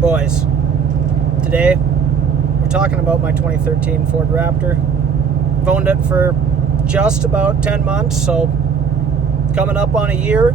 Boys, today we're talking about my 2013 Ford Raptor. I've owned it for just about 10 months, so coming up on a year.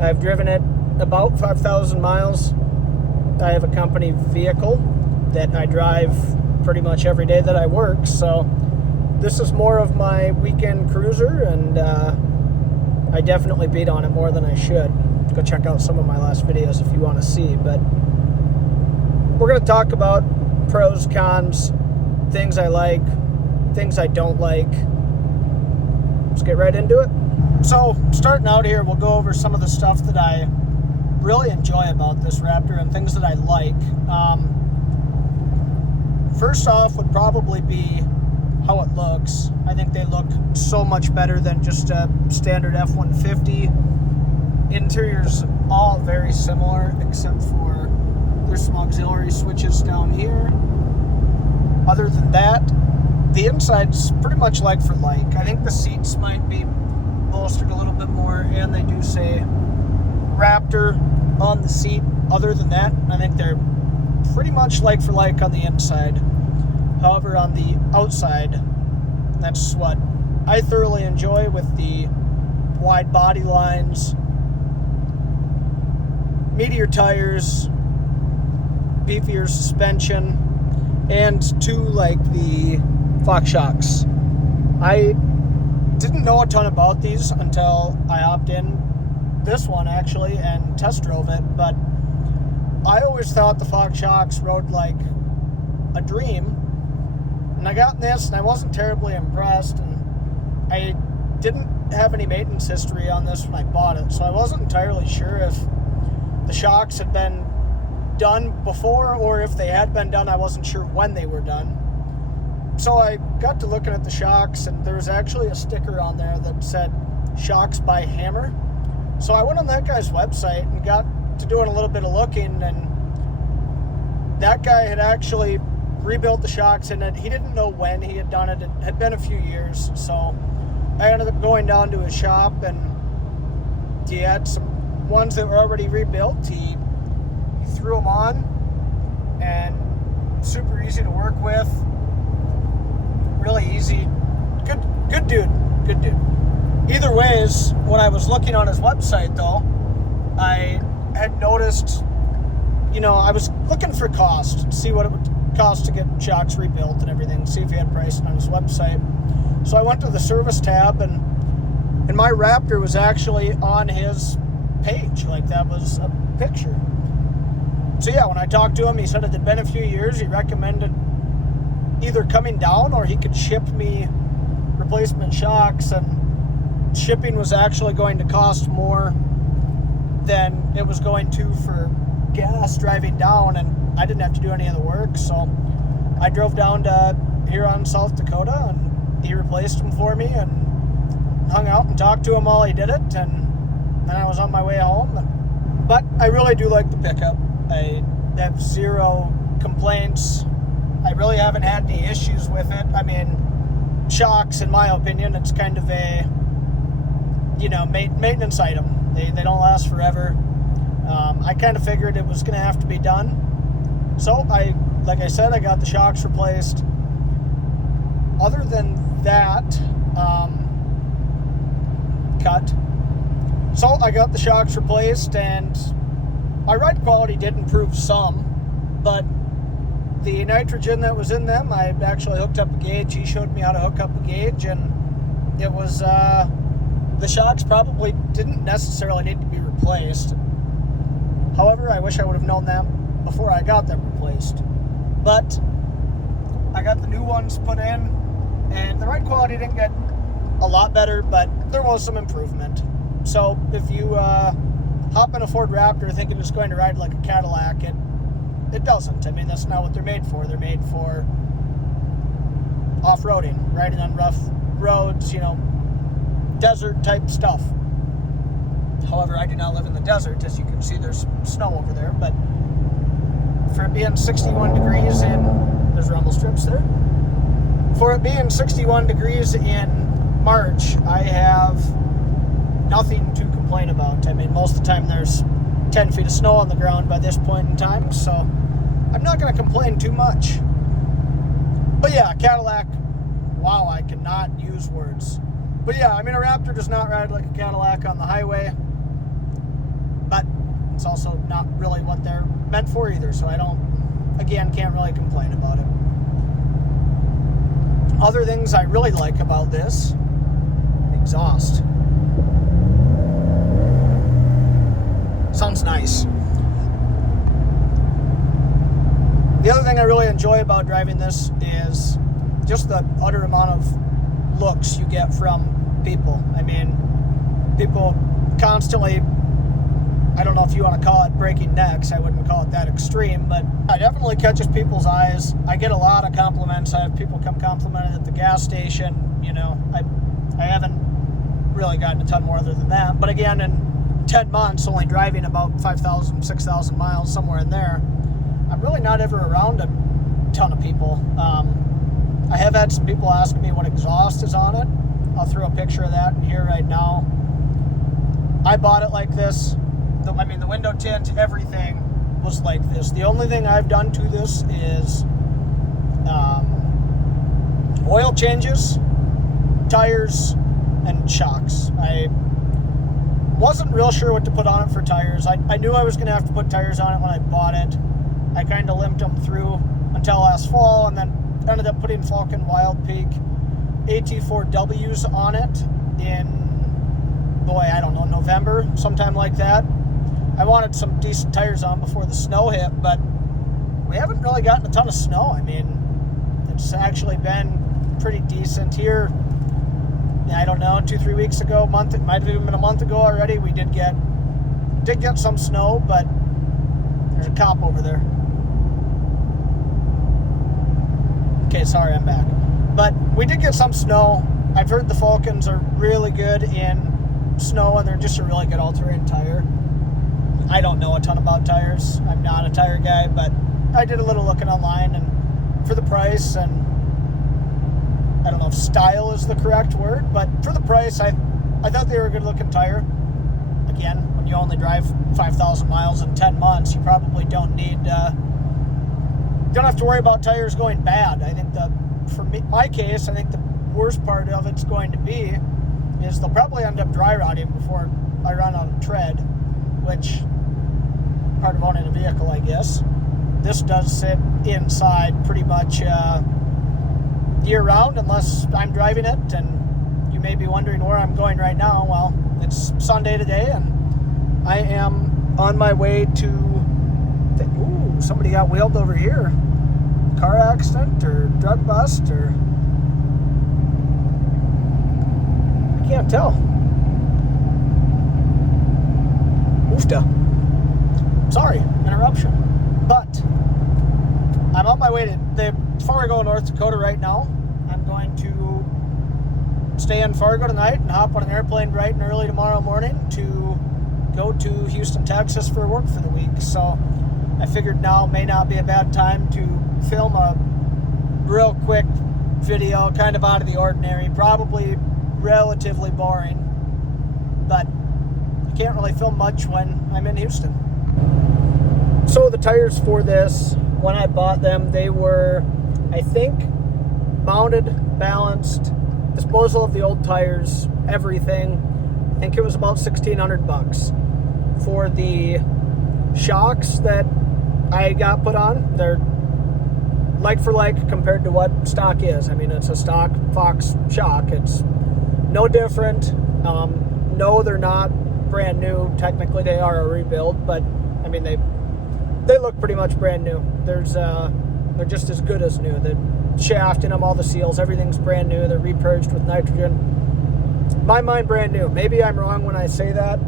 I've driven it about 5,000 miles. I have a company vehicle that I drive pretty much every day that I work, so this is more of my weekend cruiser, and I definitely beat on it more than I should. Go check out some of my last videos if you want to see, but we're going to talk about pros, cons, things I like, things I don't like. Let's get right into it. So, starting out here, we'll go over some of the stuff that I really enjoy about this Raptor and things that I like. First off would probably be how it looks. I think they look so much better than just a standard F-150. Interior's all very similar, except for there's some auxiliary switches down here. Other than that, the inside's pretty much like for like. I think the seats might be bolstered a little bit more, and they do say Raptor on the seat. Other than that, I think they're pretty much like for like on the inside. However, on the outside, that's what I thoroughly enjoy with the wide body lines, meatier tires, beefier suspension, and two like the Fox shocks. I didn't know a ton about these until I hopped in this one actually and test drove it, but I always thought the Fox shocks rode like a dream, and I got in this and I wasn't terribly impressed, and I didn't have any maintenance history on this when I bought it, so I wasn't entirely sure if the shocks had been done before, or if they had been done, I wasn't sure when they were done. So I got to looking at the shocks, and there was actually a sticker on there that said Shocks by Hammer. So I went on that guy's website and got to doing a little bit of looking, and that guy had actually rebuilt the shocks, and he didn't know when he had done it. It had been a few years, so I ended up going down to his shop, and he had some ones that were already rebuilt. He threw them on, and super easy to work with, really easy, good dude. Either ways, when I was looking on his website though, I had noticed, I was looking for cost, see what it would cost to get shocks rebuilt and everything, see if he had pricing on his website. So I went to the service tab, and my Raptor was actually on his page, like that was a picture. So yeah, when I talked to him, he said it had been a few years. He recommended either coming down or he could ship me replacement shocks, and shipping was actually going to cost more than it was going to for gas driving down, and I didn't have to do any of the work. So I drove down to Huron, South Dakota, and he replaced them for me and hung out and talked to him while he did it, and then I was on my way home. But I really do like the pickup. I have zero complaints. I really haven't had any issues with it. I mean, shocks, in my opinion, it's kind of a, maintenance item. They don't last forever. I kind of figured it was going to have to be done. So, like I said, I got the shocks replaced. Other than that, So I got the shocks replaced, and my ride quality did improve some, but the nitrogen that was in them, I actually hooked up a gauge. He showed me how to hook up a gauge, and it was, the shocks probably didn't necessarily need to be replaced. However, I wish I would have known that before I got them replaced. But I got the new ones put in, and the ride quality didn't get a lot better, but there was some improvement. So if you hop in a Ford Raptor thinking it's going to ride like a Cadillac, it doesn't. I mean, that's not what they're made for. They're made for off-roading, riding on rough roads, desert type stuff. However, I do not live in the desert. As you can see, there's snow over there, but for it being 61 degrees there's rumble strips there. For it being 61 degrees in March, I have nothing to complain about. I mean, most of the time there's 10 feet of snow on the ground by this point in time, so I'm not going to complain too much. But yeah, Cadillac, wow, I cannot use words. But yeah, I mean, a Raptor does not ride like a Cadillac on the highway, but it's also not really what they're meant for either, so I can't really complain about it. Other things I really like about this, exhaust. Sounds nice. The other thing I really enjoy about driving this is just the utter amount of looks you get from people. I mean, people constantly, I don't know if you want to call it breaking necks, I wouldn't call it that extreme, but it definitely catches people's eyes. I get a lot of compliments. I have people come complimented at the gas station. You know, I haven't really gotten a ton more other than that. But again, in 10 months, only driving about 5,000, 6,000 miles, somewhere in there, I'm really not ever around a ton of people. I have had some people ask me what exhaust is on it. I'll throw a picture of that in here right now. I bought it like this. The window tint, everything was like this. The only thing I've done to this is oil changes, tires, and shocks. I wasn't real sure what to put on it for tires. I knew I was going to have to put tires on it when I bought it. I kind of limped them through until last fall, and then ended up putting Falcon Wild Peak AT4Ws on it in, I don't know, November, sometime like that. I wanted some decent tires on before the snow hit, but we haven't really gotten a ton of snow. I mean, it's actually been pretty decent here. I don't know, 2-3 weeks ago, it might have even been a month ago already. We did get some snow, but there's a cop over there. Okay, sorry, I'm back. But we did get some snow. I've heard the Falcons are really good in snow, and they're just a really good all-terrain tire. I don't know a ton about tires. I'm not a tire guy, but I did a little looking online, and for the price, and I don't know if style is the correct word, but for the price, I thought they were a good-looking tire. Again, when you only drive 5,000 miles in 10 months, you probably don't have to worry about tires going bad. I think my case, I think the worst part of it's going to be is they'll probably end up dry rotting before I run on tread, which part of owning a vehicle, I guess. This does sit inside pretty much year round, unless I'm driving it. And you may be wondering where I'm going right now. Well, it's Sunday today, and I am on my way to somebody got wheeled over here. Car accident or drug bust, or I can't tell. Oofta. Sorry, interruption. But I'm on my way to Fargo, North Dakota right now. I'm going to stay in Fargo tonight and hop on an airplane bright and early tomorrow morning to go to Houston, Texas for work for the week. So I figured now may not be a bad time to film a real quick video, kind of out of the ordinary, probably relatively boring, but you can't really film much when I'm in Houston. So the tires for this, when I bought them, they were, I think, mounted, balanced, disposal of the old tires, everything. I think it was about $1,600. For the shocks that I got put on, they're like for like compared to what stock is. I mean, it's a stock Fox shock. It's no different. No, they're not brand new. Technically, they are a rebuild, but I mean, they look pretty much brand new. They're just as good as new. The shaft in them, all the seals, everything's brand new. They're repurged with nitrogen. In my mind, brand new. Maybe I'm wrong when I say that.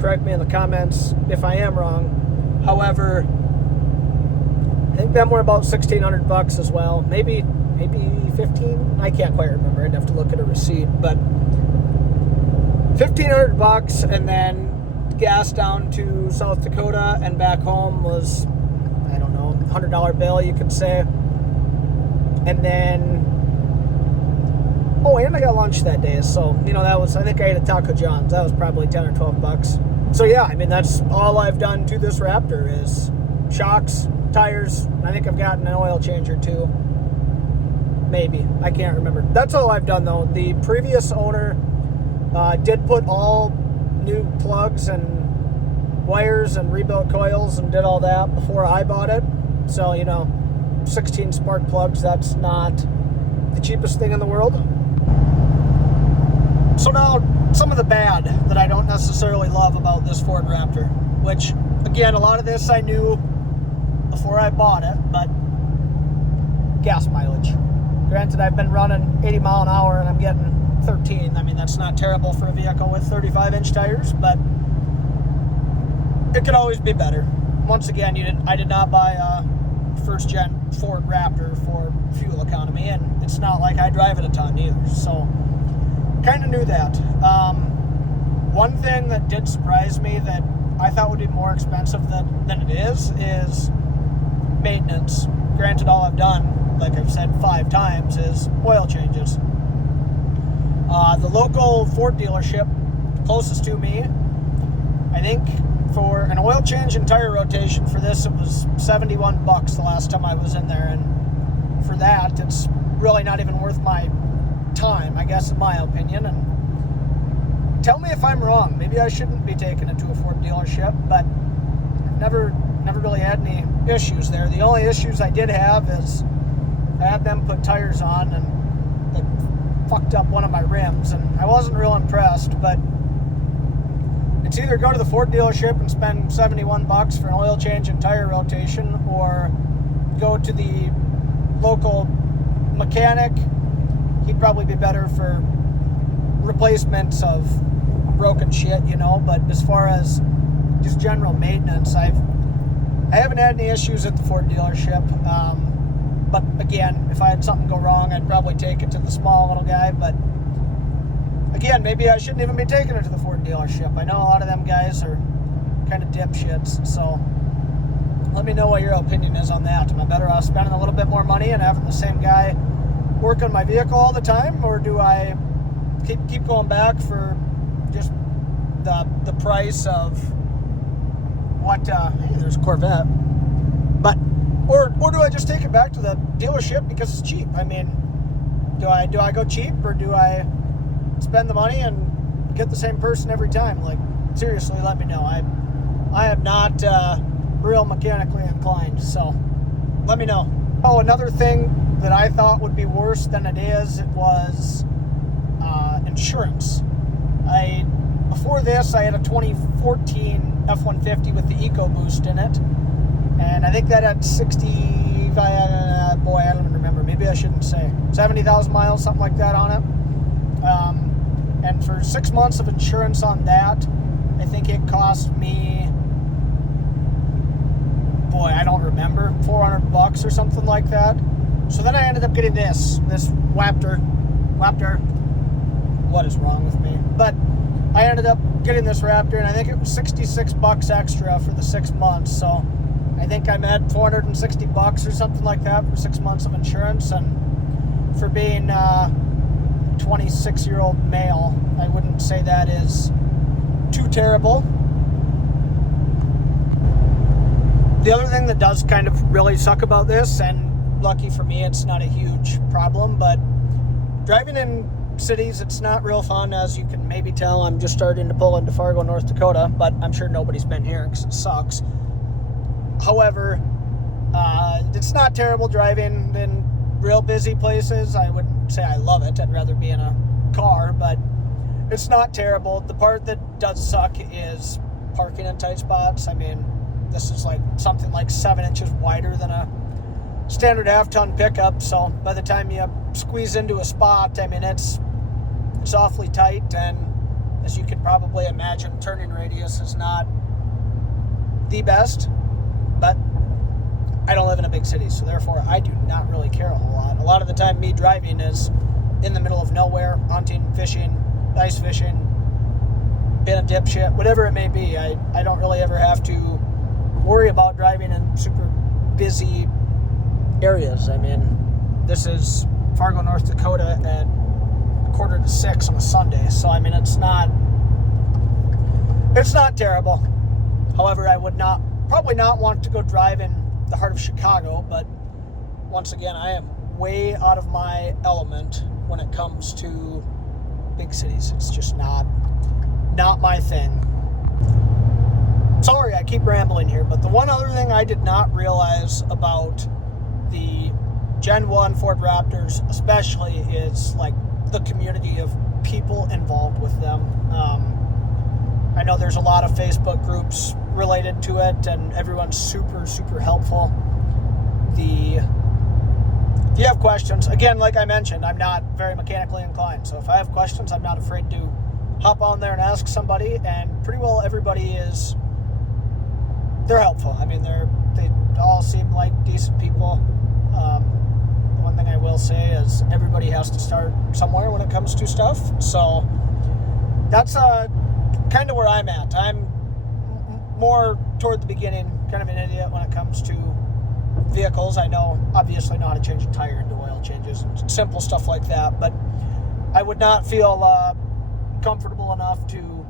Correct me in the comments if I am wrong. However, I think them were about $1,600 as well. Maybe 15. I can't quite remember. I'd have to look at a receipt, but $1,500, and then gas down to South Dakota and back home was, I don't know, $100 bill, you could say. And then, and I got lunch that day, so that was, I think I ate at Taco John's. That was probably $10 or $12. So yeah, I mean, that's all I've done to this Raptor is shocks, tires. I think I've gotten an oil change or two. Maybe. I can't remember. That's all I've done, though. The previous owner did put all new plugs and wires and rebuilt coils and did all that before I bought it. So, 16 spark plugs, that's not the cheapest thing in the world. So now, some of the bad that I don't necessarily love about this Ford Raptor, which, again, a lot of this I knew before I bought it, but gas mileage. Granted, I've been running 80 mile an hour and I'm getting 13. I mean, that's not terrible for a vehicle with 35-inch tires, but it could always be better. Once again, I did not buy a first-gen Ford Raptor for fuel economy, and it's not like I drive it a ton either, so kind of knew that. One thing that did surprise me that I thought would be more expensive than it is maintenance. Granted, all I've done, like I've said 5 times, is oil changes. The local Ford dealership closest to me, I think for an oil change and tire rotation for this, it was $71 the last time I was in there, and for that, it's really not even worth my time, I guess, in my opinion. And tell me if I'm wrong. Maybe I shouldn't be taking it to a Ford dealership, but never really had any issues there. The only issues I did have is I had them put tires on and it fucked up one of my rims, and I wasn't real impressed. But it's either go to the Ford dealership and spend $71 for an oil change and tire rotation, or go to the local mechanic. He'd probably be better for replacements of broken shit, but as far as just general maintenance, I haven't had any issues at the Ford dealership. But again, if I had something go wrong, I'd probably take it to the small little guy. But again, maybe I shouldn't even be taking it to the Ford dealership. I know a lot of them guys are kind of dipshits, so let me know what your opinion is on that. Am I better off spending a little bit more money and having the same guy work on my vehicle all the time, or do I keep going back for just the price of what? Hey, there's a Corvette. But or do I just take it back to the dealership because it's cheap? I mean, do I go cheap, or do I spend the money and get the same person every time? Like, seriously, let me know. I am not real mechanically inclined, so let me know. Oh, another thing that I thought would be worse than it is, it was insurance. Before this, I had a 2014 F-150 with the EcoBoost in it, and I think that had 60, I don't even remember, maybe I shouldn't say, 70,000 miles, something like that on it. And for 6 months of insurance on that, I think it cost me, I don't remember, $400 or something like that. So then I ended up getting this Raptor. What is wrong with me? But I ended up getting this Raptor, and I think it was $66 extra for the 6 months. So I think I'm at $460 or something like that for 6 months of insurance. And for being a 26-year-old male, I wouldn't say that is too terrible. The other thing that does kind of really suck about this, and lucky for me, it's not a huge problem, but driving in cities, it's not real fun. As you can maybe tell, I'm just starting to pull into Fargo, North Dakota, but I'm sure nobody's been here because it sucks. However, it's not terrible driving in real busy places. I wouldn't say I love it. I'd rather be in a car, but it's not terrible. The part that does suck is parking in tight spots. I mean, this is like something like 7 inches wider than a standard half-ton pickup, so by the time you squeeze into a spot, I mean, it's awfully tight, and as you can probably imagine, turning radius is not the best, but I don't live in a big city, so therefore I do not really care a whole lot. A lot of the time, me driving is in the middle of nowhere, hunting, fishing, ice fishing, being a dipshit, whatever it may be. I don't really ever have to worry about driving in super busy areas. I mean, this is Fargo, North Dakota at 5:45 on a Sunday, so I mean, it's not It's not terrible. However, I would probably not want to go drive in the heart of Chicago, but once again, I am way out of my element when it comes to big cities. It's just not my thing. Sorry, I keep rambling here, but the one other thing I did not realize about the Gen 1 Ford Raptors especially is like the community of people involved with them. I know there's a lot of Facebook groups related to it, and everyone's super, super helpful. If you have questions, again, like I mentioned, I'm not very mechanically inclined, so if I have questions, I'm not afraid to hop on there and ask somebody, and pretty well everybody they're helpful. I mean, they all seem like decent people. The one thing I will say is everybody has to start somewhere when it comes to stuff, so that's kind of where I'm at. I'm more toward the beginning, kind of an idiot when it comes to vehicles. I obviously know how to change a tire and do oil changes and simple stuff like that, but I would not feel comfortable enough to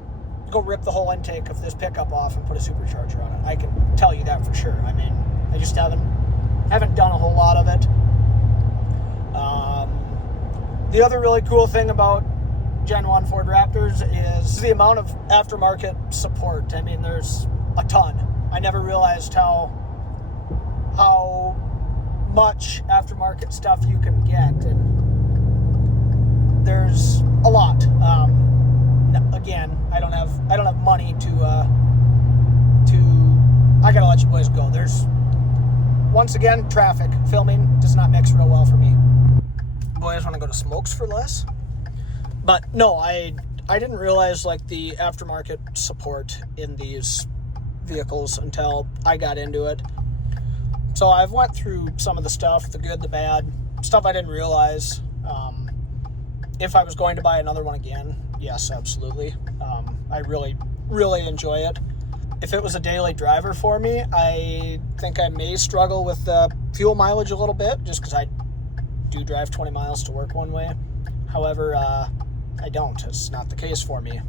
go rip the whole intake of this pickup off and put a supercharger on it. I can tell you that for sure. I mean, I just haven't done a whole lot of it. The other really cool thing about Gen 1 Ford Raptors is the amount of aftermarket support. I mean, there's a ton. I never realized how much aftermarket stuff you can get, and there's a lot. Again, I don't have money to I gotta let you boys go. There's, once again, traffic. Filming does not mix real well for me. Boys want to go to Smokes for less. But no, I didn't realize like the aftermarket support in these vehicles until I got into it. So I've went through some of the stuff, the good, the bad, stuff I didn't realize. If I was going to buy another one again, yes, absolutely. I really, really enjoy it. If it was a daily driver for me, I think I may struggle with the fuel mileage a little bit, just because I do drive 20 miles to work one way. However, I don't. It's not the case for me.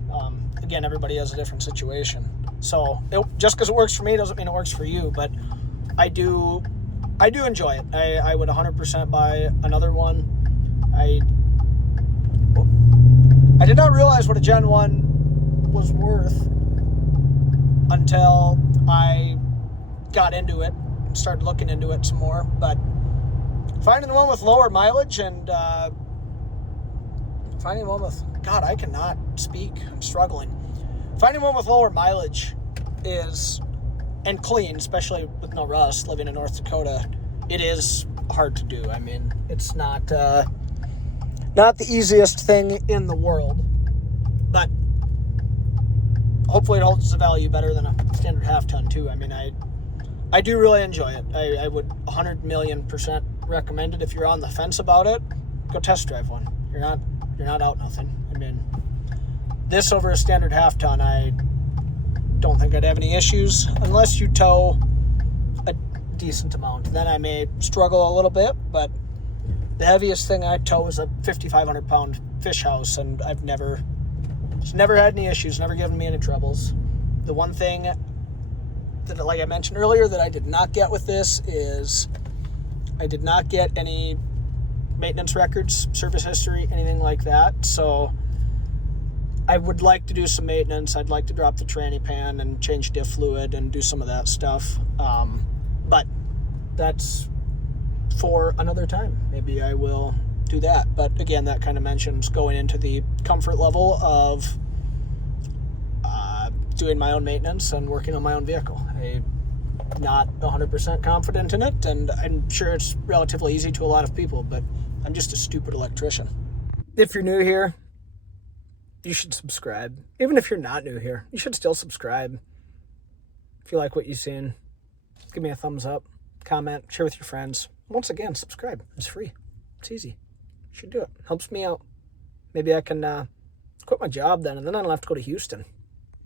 Again, everybody has a different situation. So just because it works for me doesn't mean it works for you, but I do enjoy it. I would 100% buy another one. I did not realize what a Gen 1 was worth until I got into it and started looking into it some more. But finding the one with lower mileage and finding one with, God, I cannot speak. I'm struggling. Finding one with lower mileage and clean, especially with no rust, living in North Dakota, it is hard to do. I mean, it's not the easiest thing in the world, but hopefully it holds the value better than a standard half ton too. I mean, I do really enjoy it. I would 100,000,000% recommend it. If you're on the fence about it, go test drive one. You're not out nothing. I mean, this over a standard half ton, I don't think I'd have any issues unless you tow a decent amount. Then I may struggle a little bit, but the heaviest thing I tow is a 5,500 pound fish house, and I've never had any issues, never given me any troubles. The one thing that, like I mentioned earlier, that I did not get with this is I did not get any maintenance records, service history, anything like that. So I would like to do some maintenance. I'd like to drop the tranny pan and change diff fluid and do some of that stuff. But that's for another time. Maybe I will do that. But again, that kind of mentions going into the comfort level of doing my own maintenance and working on my own vehicle. I'm not 100% confident in it, and I'm sure it's relatively easy to a lot of people, but I'm just a stupid electrician. If you're new here, you should subscribe. Even if you're not new here, you should still subscribe. If you like what you've seen, give me a thumbs up, comment, share with your friends. Once again, subscribe. It's free. It's easy. You should do it. Helps me out. Maybe I can quit my job then, and then I don't have to go to Houston.